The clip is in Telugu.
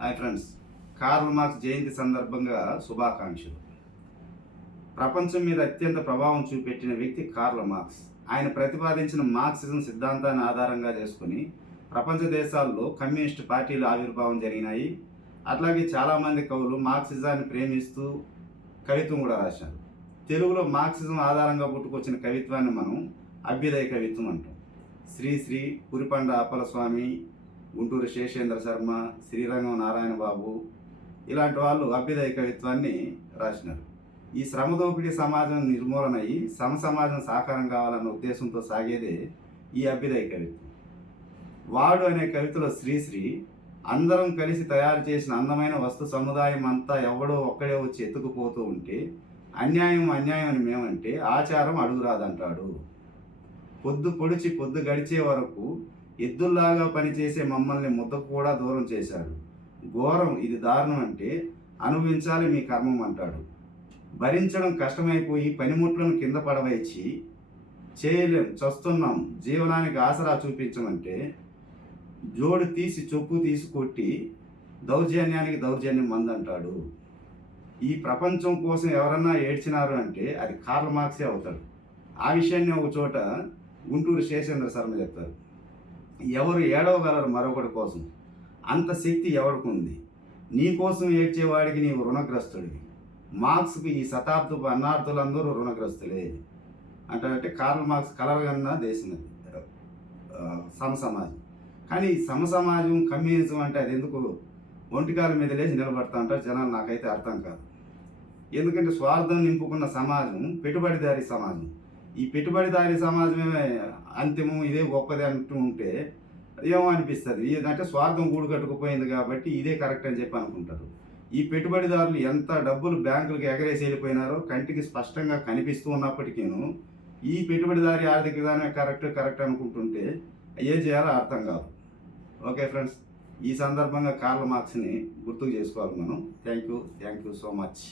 Hi friends. కార్ల్ మార్క్స్ జయంతి సందర్భంగా శుభాకాంక్షలు. ప్రపంచం మీద అత్యంత ప్రభావం చూపెట్టిన వ్యక్తి కార్ల్ మార్క్స్. ఆయన ప్రతిపాదించిన మార్క్సిజం సిద్ధాంతాన్ని ఆధారంగా చేసుకుని ప్రపంచ దేశాల్లో కమ్యూనిస్ట్ పార్టీలు ఆవిర్భావం జరిగినాయి. అట్లాగే చాలామంది కవులు మార్క్సిజాన్ని ప్రేమిస్తూ కవిత్వం కూడా రాశారు. తెలుగులో మార్క్సిజం ఆధారంగా పుట్టుకొచ్చిన కవిత్వాన్ని మనం అభ్యుదయ కవిత్వం అంటాం. శ్రీశ్రీ పురిపండ అప్పలస్వామి గుంటూరు శేషేంద్ర శర్మ శ్రీరంగం నారాయణ బాబు ఇలాంటి వాళ్ళు అభ్యుదయ కవిత్వాన్ని రాసినారు. ఈ శ్రమదోపిడీ సమాజం నిర్మూలన అయ్యి సమ సమాజం సాకారం కావాలన్న ఉద్దేశంతో సాగేదే ఈ అభ్యుదయ కవిత్వం. వాడు అనే కవితలో శ్రీశ్రీ అందరం కలిసి తయారు చేసిన అందమైన వస్తు సముదాయం అంతా ఎవడో ఒక్కడే వచ్చి ఎత్తుకుపోతూ ఉంటే అన్యాయం అన్యాయం అని మేమంటే ఆచారం అడుగురాదంటాడు. పొద్దు పొడిచి పొద్దు గడిచే వరకు ఎద్దుల్లాగా పనిచేసే మమ్మల్ని ముద్దకు కూడా దూరం చేశాడు. ఘోరం ఇది దారుణం అంటే అనుభవించాలి మీ కర్మం అంటాడు. భరించడం కష్టమైపోయి పనిముట్లను కింద పడవేచి చేయలేం చస్తున్నాం జీవనానికి ఆసరా చూపించమంటే జోడు తీసి చొప్పు తీసి కొట్టి దౌర్జన్యానికి దౌర్జన్యం మందంటాడు. ఈ ప్రపంచం కోసం ఎవరన్నా ఏడ్చినారు అంటే అది కార్ల మార్క్సే అవుతాడు. ఆ విషయాన్ని ఒక చోట గుంటూరు శేషేంద్ర శర్మ చెప్తారు. ఎవరు ఏడవగలరు మరొకటి కోసం? అంత శక్తి ఎవరికి ఉంది నీ కోసం ఏడ్చేవాడికి నీవు రుణగ్రస్తుడివి. మార్క్స్కి ఈ శతాబ్దపు అన్నార్థులందరూ రుణగ్రస్తులే. అంటే కార్ల్ మార్క్స్ కలవగన్న దేశం అది ఆ, సమసమాజం. కానీ సమ సమసమాజం కమ్యూనిజం అంటే అది ఎందుకు? ఒంటికాల మీద లేచి నిలబడతా అంటారు జనాలు నాకైతే అర్థం కాదు. ఎందుకంటే స్వార్థం నింపుకున్న సమాజం పెట్టుబడిదారీ సమాజం. ఈ పెట్టుబడిదారి సమాజమే అంతిమం ఇదే గొప్పది అంటూ ఉంటే ఏమో అనిపిస్తుంది. ఏంటంటే స్వార్థం గూడు కట్టుకుపోయింది కాబట్టి ఇదే కరెక్ట్ అని చెప్పి అనుకుంటారు. ఈ పెట్టుబడిదారులు ఎంత డబ్బులు బ్యాంకులకు ఎగరేసి వెళ్ళిపోయినారో కంటికి స్పష్టంగా కనిపిస్తూ ఉన్నప్పటికీను ఈ పెట్టుబడిదారి ఆర్థిక విధానమే కరెక్ట్ కరెక్ట్ అనుకుంటుంటే ఏం చేయాలో అర్థం కాదు. ఓకే ఫ్రెండ్స్ ఈ సందర్భంగా కార్ల మార్క్స్ని గుర్తుకు చేసుకోవాలి మనం. Thank you thank you so much.